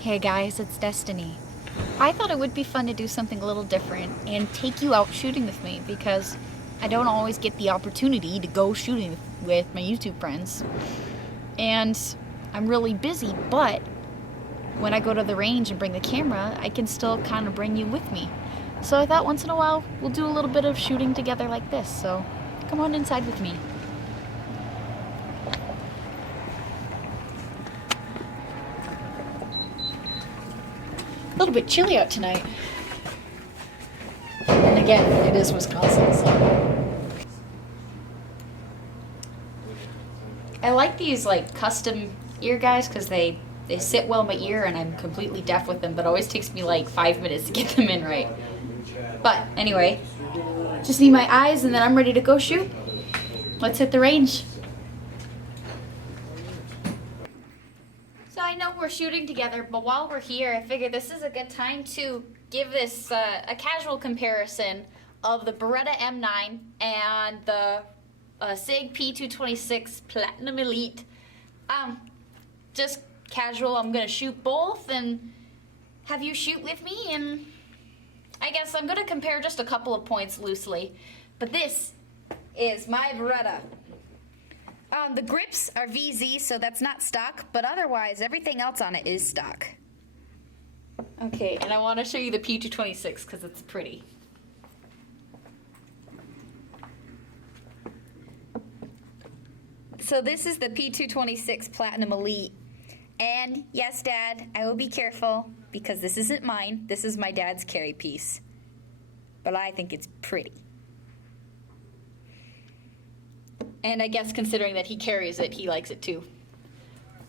Hey guys, it's Destinee. I thought it would be fun to do something a little different and take you out shooting with me because I don't always get the opportunity to go shooting with my YouTube friends. And I'm really busy, but when I go to the range and bring the camera, I can still kind of bring you with me. So I thought once in a while we'll do a little bit of shooting together like this, so come on inside with me. A little bit chilly out tonight. And again, it is Wisconsin, so. I like these like custom ear guys because they sit well in my ear and I'm completely deaf with them, but it always takes me like 5 minutes to get them in right. But anyway, just need my eyes and then I'm ready to go shoot. Let's hit the range. So I know we're shooting together, but while we're here, I figured this is a good time to give this a casual comparison of the Beretta M9 and the SIG P226 Platinum Elite. Just casual. I'm gonna shoot both and have you shoot with me, and I guess I'm gonna compare just a couple of points loosely. But this is my Beretta. The grips are VZ, so that's not stock, but otherwise everything else on it is stock. Okay, and I want to show you the P226 because it's pretty. So this is the P226 Platinum Elite. And yes, Dad, I will be careful because this isn't mine. This is my dad's carry piece. But I think it's pretty. And I guess considering that he carries it, he likes it too.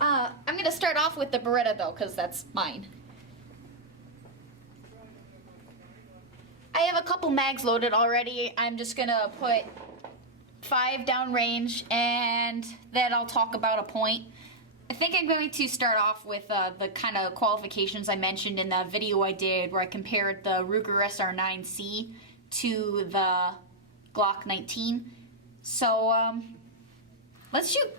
I'm going to start off with the Beretta though, because that's mine. I have a couple mags loaded already. I'm just going to put 5 downrange and then I'll talk about a point. I think I'm going to start off with the kind of qualifications I mentioned in the video I did where I compared the Ruger SR9C to the Glock 19. So, let's shoot.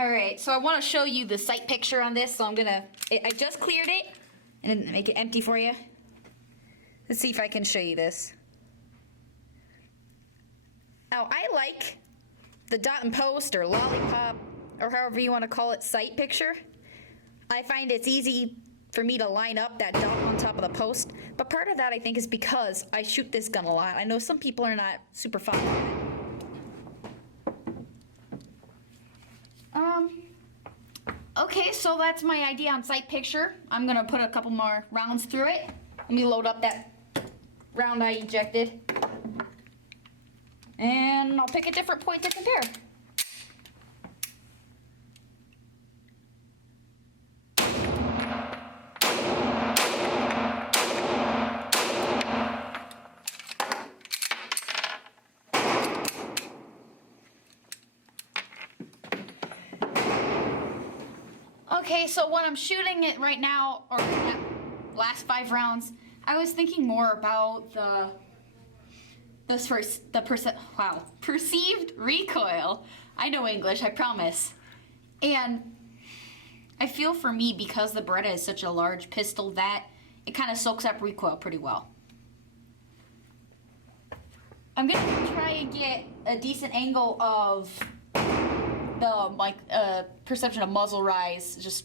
Alright, so I want to show you the sight picture on this, so I just cleared it, and make it empty for you. Let's see if I can show you this. Now, I like the dot and post, or lollipop, or however you want to call it, sight picture. I find it's easy for me to line up that dot on top of the post, but part of that I think is because I shoot this gun a lot. I know some people are not super fond of it. Okay, so that's my idea on sight picture. I'm gonna put a couple more rounds through it. Let me load up that round I ejected. And I'll pick a different point to compare. Okay, so when I'm shooting it right now, or that last 5 rounds, I was thinking more about perceived recoil. I know English, I promise. And I feel for me, because the Beretta is such a large pistol, that it kind of soaks up recoil pretty well. I'm gonna try and get a decent angle of the perception of muzzle rise, just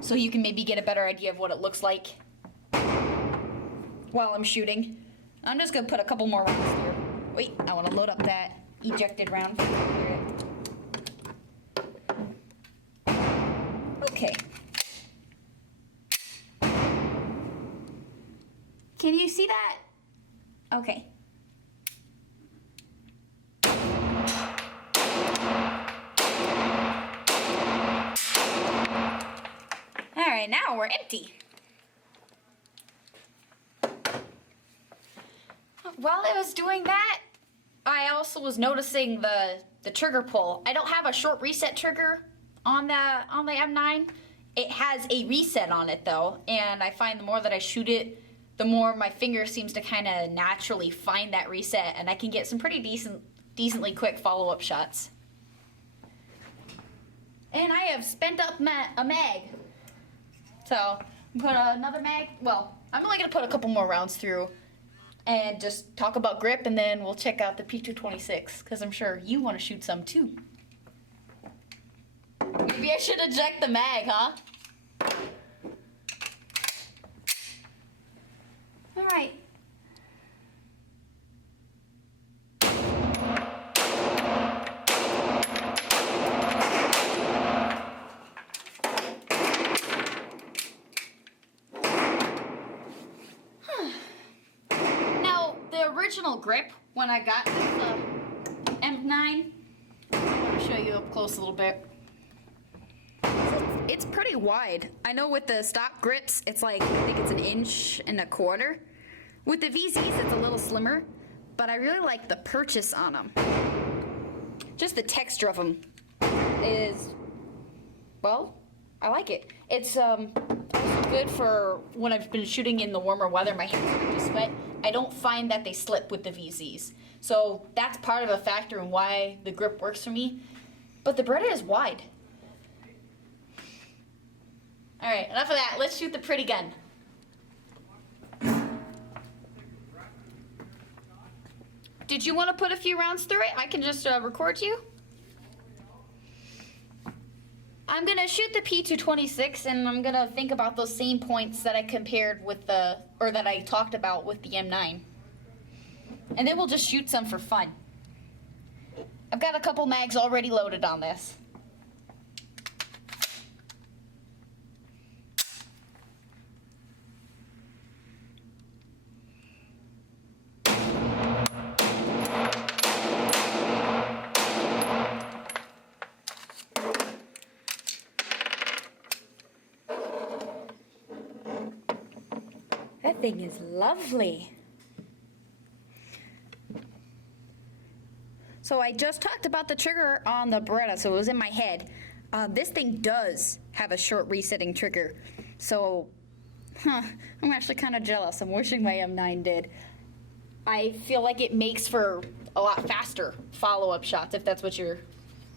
so you can maybe get a better idea of what it looks like while I'm shooting. I'm just gonna put a couple more rounds through. Wait, I want to load up that ejected round. Okay. Can you see that? Okay. Alright, now we're empty. While I was doing that, I also was noticing the trigger pull. I don't have a short reset trigger on the M9. It has a reset on it though, and I find the more that I shoot it, the more my finger seems to kind of naturally find that reset, and I can get some pretty decently quick follow-up shots. And I have spent up a mag. So, put another mag. Well, I'm only going to put a couple more rounds through and just talk about grip, and then we'll check out the P226, because I'm sure you want to shoot some too. Maybe I should eject the mag, huh? All right. Now, the original grip, when I got this M9, I'll show you up close a little bit. It's pretty wide. I know with the stock grips, it's like, I think it's 1.25 inches. With the VZs, it's a little slimmer, but I really like the purchase on them. Just the texture of them is, well, I like it. It's also good for when I've been shooting in the warmer weather, my hands are really sweat. I don't find that they slip with the VZs. So that's part of a factor in why the grip works for me. But the Beretta is wide. All right, enough of that. Let's shoot the pretty gun. Did you want to put a few rounds through it? I can just record you. I'm going to shoot the P226, and I'm going to think about those same points that I compared with the, or that I talked about with the M9. And then we'll just shoot some for fun. I've got a couple mags already loaded on this. That thing is lovely. So I just talked about the trigger on the Beretta, so it was in my head. This thing does have a short resetting trigger. So, I'm actually kind of jealous. I'm wishing my M9 did. I feel like it makes for a lot faster follow-up shots if that's what you're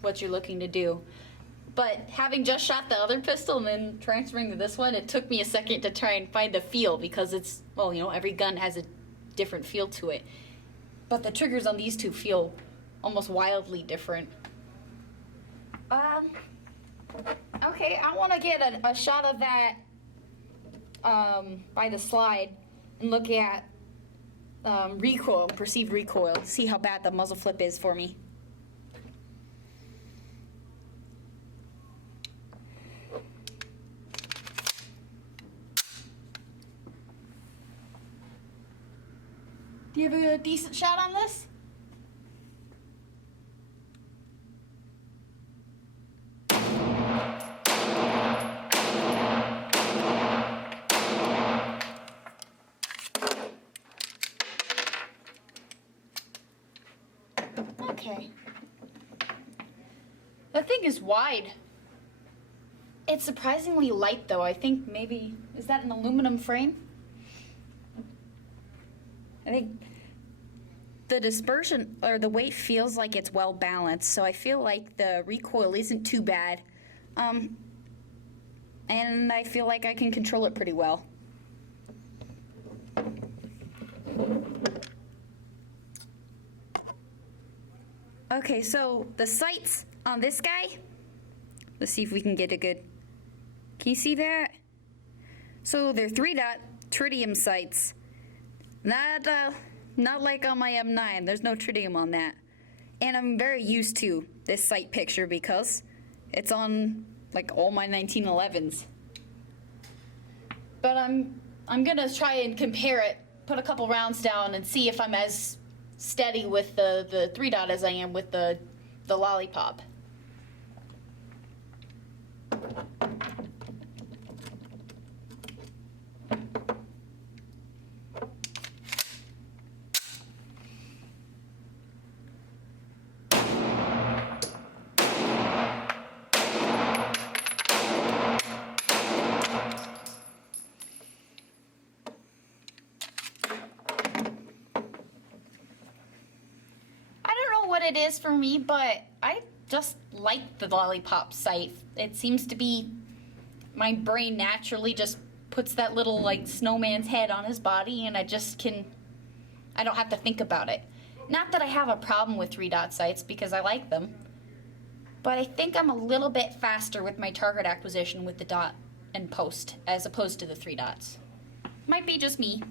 looking to do. But having just shot the other pistol and then transferring to this one, it took me a second to try and find the feel, because it's, well, you know, every gun has a different feel to it. But the triggers on these two feel almost wildly different. Okay, I want to get a shot of that by the slide and look at recoil, perceived recoil, see how bad the muzzle flip is for me. Do you have a decent shot on this? Okay. That thing is wide. It's surprisingly light though. I think maybe, is that an aluminum frame? I think the dispersion or the weight feels like it's well balanced, so I feel like the recoil isn't too bad. And I feel like I can control it pretty well. Okay, so the sights on this guy, let's see if we can get a good, can you see that? So they're 3-dot tritium sights. Not like on my M9, there's no tritium on that. And I'm very used to this sight picture because it's on like all my 1911s. But I'm gonna try and compare it, put a couple rounds down and see if I'm as steady with the 3-dot as I am with the lollipop. it is for me, but I just like the lollipop sight. It seems to be, my brain naturally just puts that little like snowman's head on his body, and I don't have to think about it. Not that I have a problem with 3-dot sights, because I like them, but I think I'm a little bit faster with my target acquisition with the dot and post as opposed to the 3 dots. Might be just me.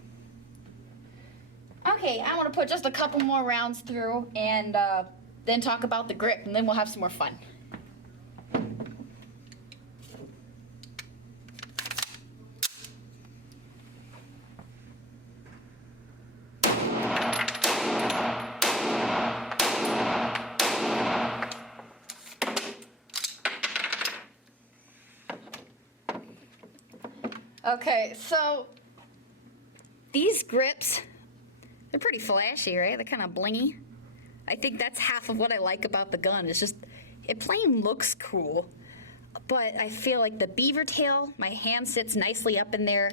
Okay, I want to put just a couple more rounds through and then talk about the grip, and then we'll have some more fun. Okay, so these grips, they're pretty flashy, right? They're kind of blingy. I think that's half of what I like about the gun. It's just, it plain looks cool, but I feel like the beaver tail, my hand sits nicely up in there,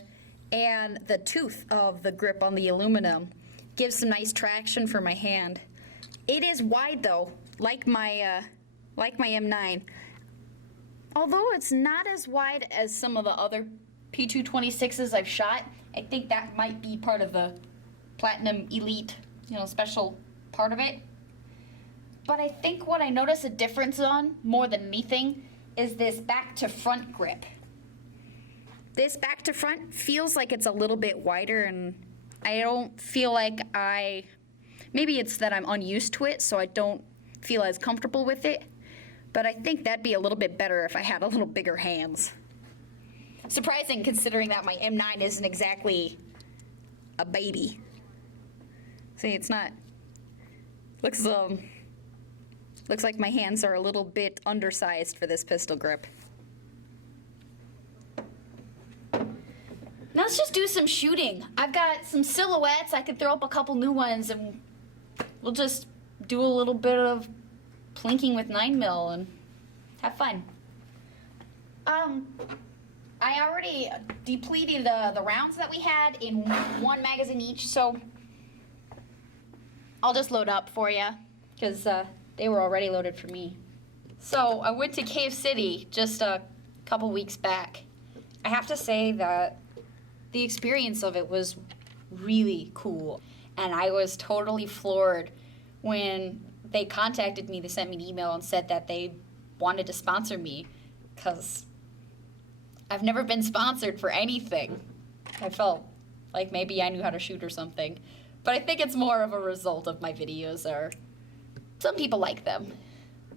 and the tooth of the grip on the aluminum gives some nice traction for my hand. It is wide though, like my M9. Although it's not as wide as some of the other P226s I've shot, I think that might be part of the Platinum Elite, special part of it. But I think what I notice a difference on, more than anything, is this back to front grip. This back to front feels like it's a little bit wider, and I don't feel like maybe it's that I'm unused to it, so I don't feel as comfortable with it. But I think that'd be a little bit better if I had a little bigger hands. Surprising, considering that my M9 isn't exactly a baby. See, it's not. Looks like my hands are a little bit undersized for this pistol grip. Now let's just do some shooting. I've got some silhouettes. I could throw up a couple new ones, and we'll just do a little bit of plinking with 9mm and have fun. I already depleted the rounds that we had in one magazine each, so I'll just load up for you, because they were already loaded for me. So I went to Cave City just a couple weeks back. I have to say that the experience of it was really cool, and I was totally floored when they contacted me. They sent me an email and said that they wanted to sponsor me, because I've never been sponsored for anything. I felt like maybe I knew how to shoot or something. But I think it's more of a result of my videos, or some people like them.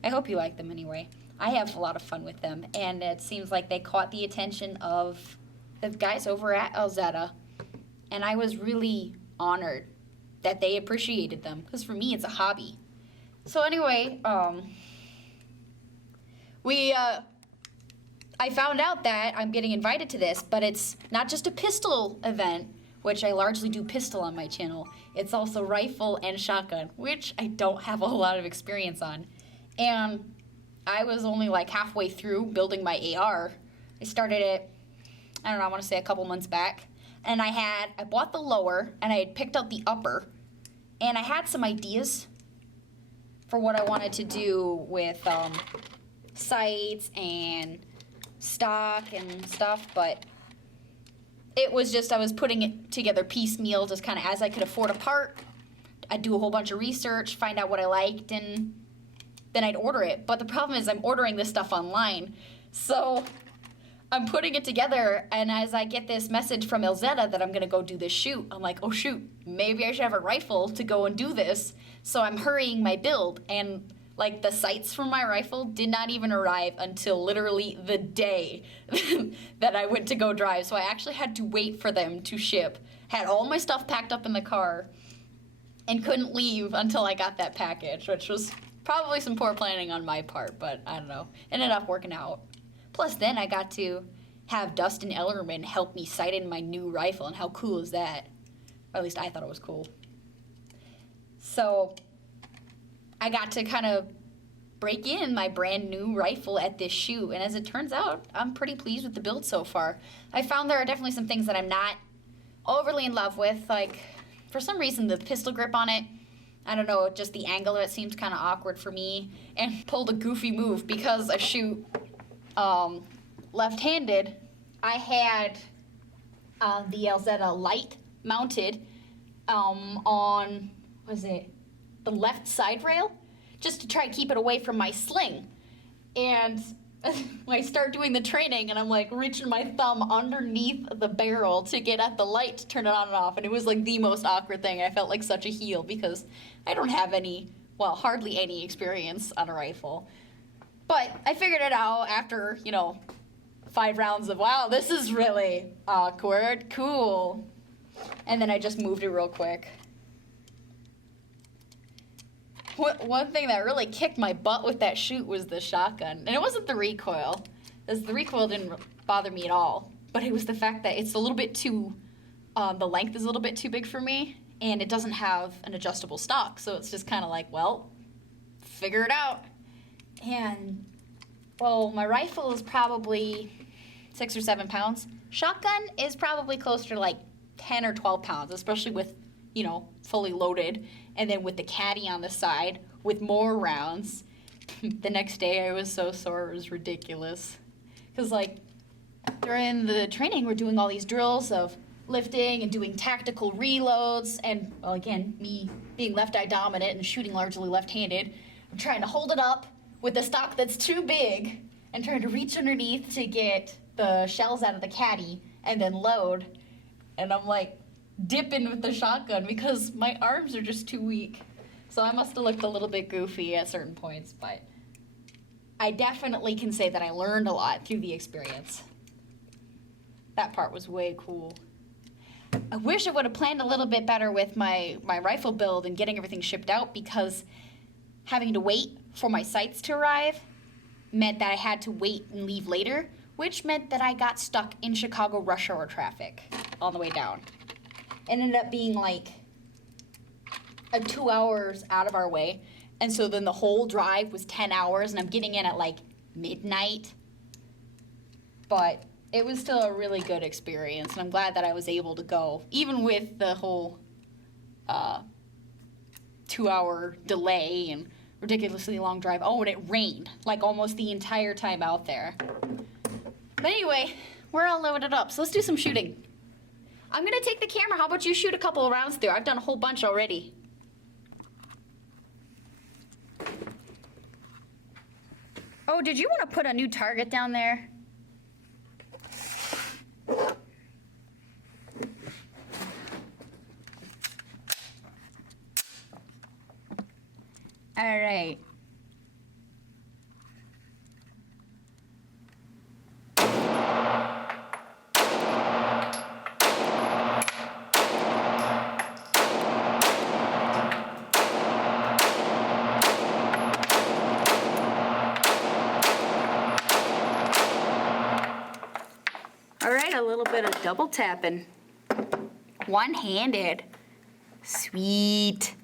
I hope you like them anyway. I have a lot of fun with them, and it seems like they caught the attention of the guys over at Elzetta, and I was really honored that they appreciated them, because for me it's a hobby. So anyway, I found out that I'm getting invited to this, but it's not just a pistol event, which I largely do pistol on my channel. It's also rifle and shotgun, which I don't have a whole lot of experience on. And I was only like halfway through building my AR. I started it, I don't know, I want to say a couple months back. And I bought the lower, and I had picked out the upper. And I had some ideas for what I wanted to do with sights and stock and stuff, but it was just, I was putting it together piecemeal, just kind of as I could afford a part. I'd do a whole bunch of research, find out what I liked, and then I'd order it. But the problem is I'm ordering this stuff online, so I'm putting it together, and as I get this message from Elzetta that I'm gonna go do this shoot, I'm like, oh shoot, maybe I should have a rifle to go and do this. So I'm hurrying my build, and like the sights for my rifle did not even arrive until literally the day that I went to go drive. So I actually had to wait for them to ship. Had all my stuff packed up in the car and couldn't leave until I got that package, which was probably some poor planning on my part, but I don't know. Ended up working out. Plus then I got to have Dustin Ellerman help me sight in my new rifle, and how cool is that? Or at least I thought it was cool. So I got to kind of break in my brand new rifle at this shoot, and as it turns out, I'm pretty pleased with the build so far. I found there are definitely some things that I'm not overly in love with, like for some reason the pistol grip on it, I don't know, just the angle of it seemed kind of awkward for me, and pulled a goofy move because I shoot left-handed. I had the Alzetta light mounted on, was it, the left side rail, just to try to keep it away from my sling. And I start doing the training, and I'm like reaching my thumb underneath the barrel to get at the light to turn it on and off, and it was like the most awkward thing. I felt like such a heel because I don't have any, well, hardly any experience on a rifle. But I figured it out after, 5 rounds of, wow, this is really awkward, cool. And then I just moved it real quick. One thing that really kicked my butt with that shoot was the shotgun. And it wasn't the recoil, because the recoil didn't bother me at all. But it was the fact that it's a little bit too, the length is a little bit too big for me, and it doesn't have an adjustable stock. So it's just kind of like, well, figure it out. And, well, my rifle is probably 6 or 7 pounds. Shotgun is probably closer to like 10 or 12 pounds, especially with, fully loaded. And then with the caddy on the side, with more rounds. The next day I was so sore, it was ridiculous. Because during the training, we're doing all these drills of lifting and doing tactical reloads. And, well, again, me being left-eye dominant and shooting largely left-handed, I'm trying to hold it up with a stock that's too big and trying to reach underneath to get the shells out of the caddy and then load. And I'm dipping with the shotgun because my arms are just too weak. So I must have looked a little bit goofy at certain points, but I definitely can say that I learned a lot through the experience. That part was way cool. I wish I would have planned a little bit better with my rifle build and getting everything shipped out, because having to wait for my sights to arrive meant that I had to wait and leave later, which meant that I got stuck in Chicago rush hour traffic on the way down. It ended up being a 2 hours out of our way. And so then the whole drive was 10 hours, and I'm getting in at midnight. But it was still a really good experience, and I'm glad that I was able to go, even with the whole 2 hour delay and ridiculously long drive. Oh, and it rained almost the entire time out there. But anyway, we're all loaded up, so let's do some shooting. I'm gonna take the camera. How about you shoot a couple of rounds through? I've done a whole bunch already. Oh, did you want to put a new target down there? All right. All right, a little bit of double tapping. One-handed. Sweet.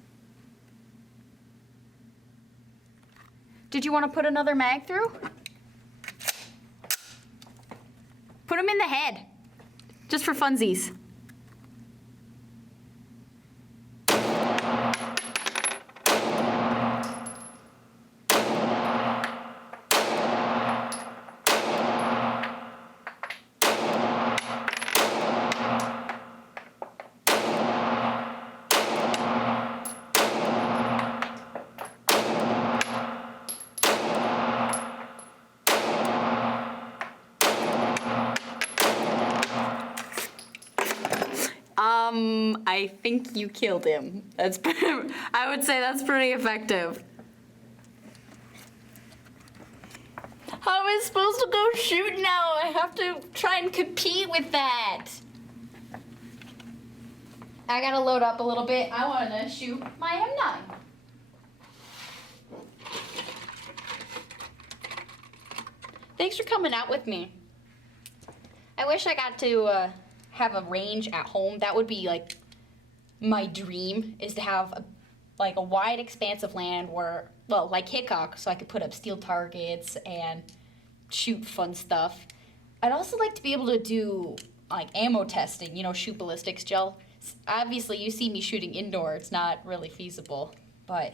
Did you want to put another mag through? Put them in the head, just for funsies. I think you killed him. I would say that's pretty effective. How am I supposed to go shoot now? I have to try and compete with that. I gotta load up a little bit. I want to shoot my M9. Thanks for coming out with me. I wish I got to have a range at home. That would be my dream, is to have a wide expanse of land where, well, like Hickok, so I could put up steel targets and shoot fun stuff. I'd also like to be able to do ammo testing, shoot ballistics gel. Obviously you see me shooting indoor, it's not really feasible. but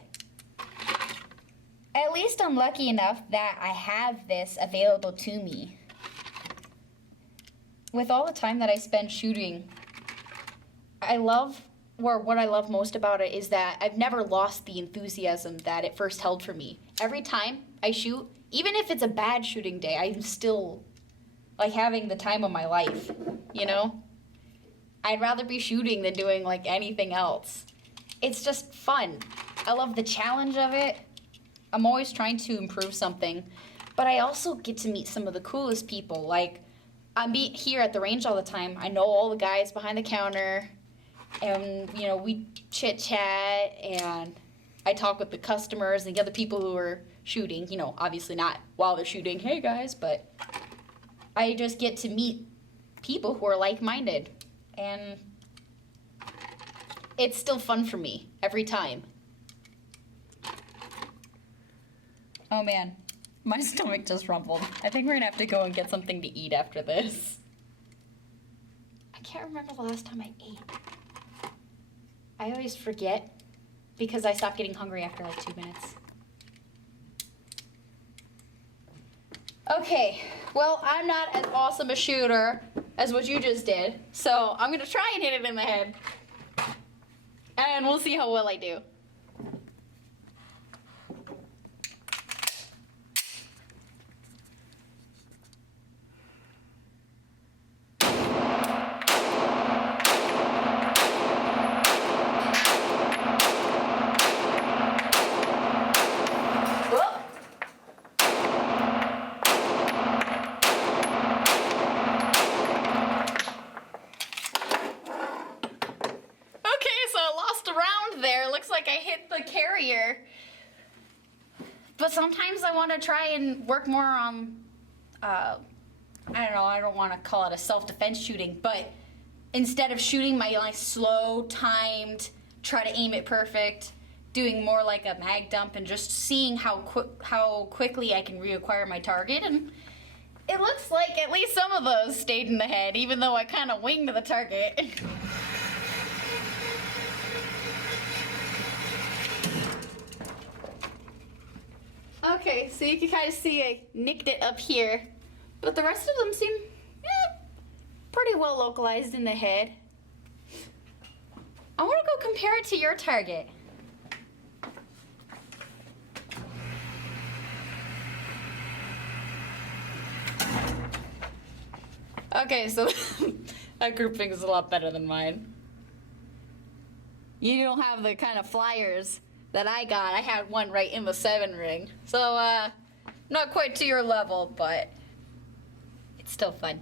at least I'm lucky enough that I have this available to me. With all the time that I spend shooting, what I love most about it is that I've never lost the enthusiasm that it first held for me. Every time I shoot, even if it's a bad shooting day, I'm still like having the time of my life, you know? I'd rather be shooting than doing like anything else. It's just fun. I love the challenge of it. I'm always trying to improve something, but I also get to meet some of the coolest people. Like, I meet here at the range all the time. I know all the guys behind the counter, and, you know, we chit-chat, and I talk with the customers and the other people who are shooting. You know, obviously not while they're shooting, hey guys, but I just get to meet people who are like-minded, and it's still fun for me every time. Oh man, my stomach just rumbled. I think we're gonna have to go and get something to eat after this. I can't remember the last time I ate. I always forget because I stopped getting hungry after like 2 minutes. Okay, well, I'm not as awesome a shooter as what you just did, so I'm gonna try and hit it in the head. And we'll see how well I do. I hit the carrier, but sometimes I want to try and work more on, I don't know, I don't want to call it a self-defense shooting, but instead of shooting my slow, timed, try to aim it perfect, doing more like a mag dump and just seeing how quickly I can reacquire my target, and it looks like at least some of those stayed in the head, even though I kind of winged the target. Okay, so you can kind of see I nicked it up here, but the rest of them seem pretty well localized in the head. I want to go compare it to your target. Okay, so that grouping is a lot better than mine. You don't have the kind of flyers that I got. I had one right in the 7 ring. So, not quite to your level, but it's still fun.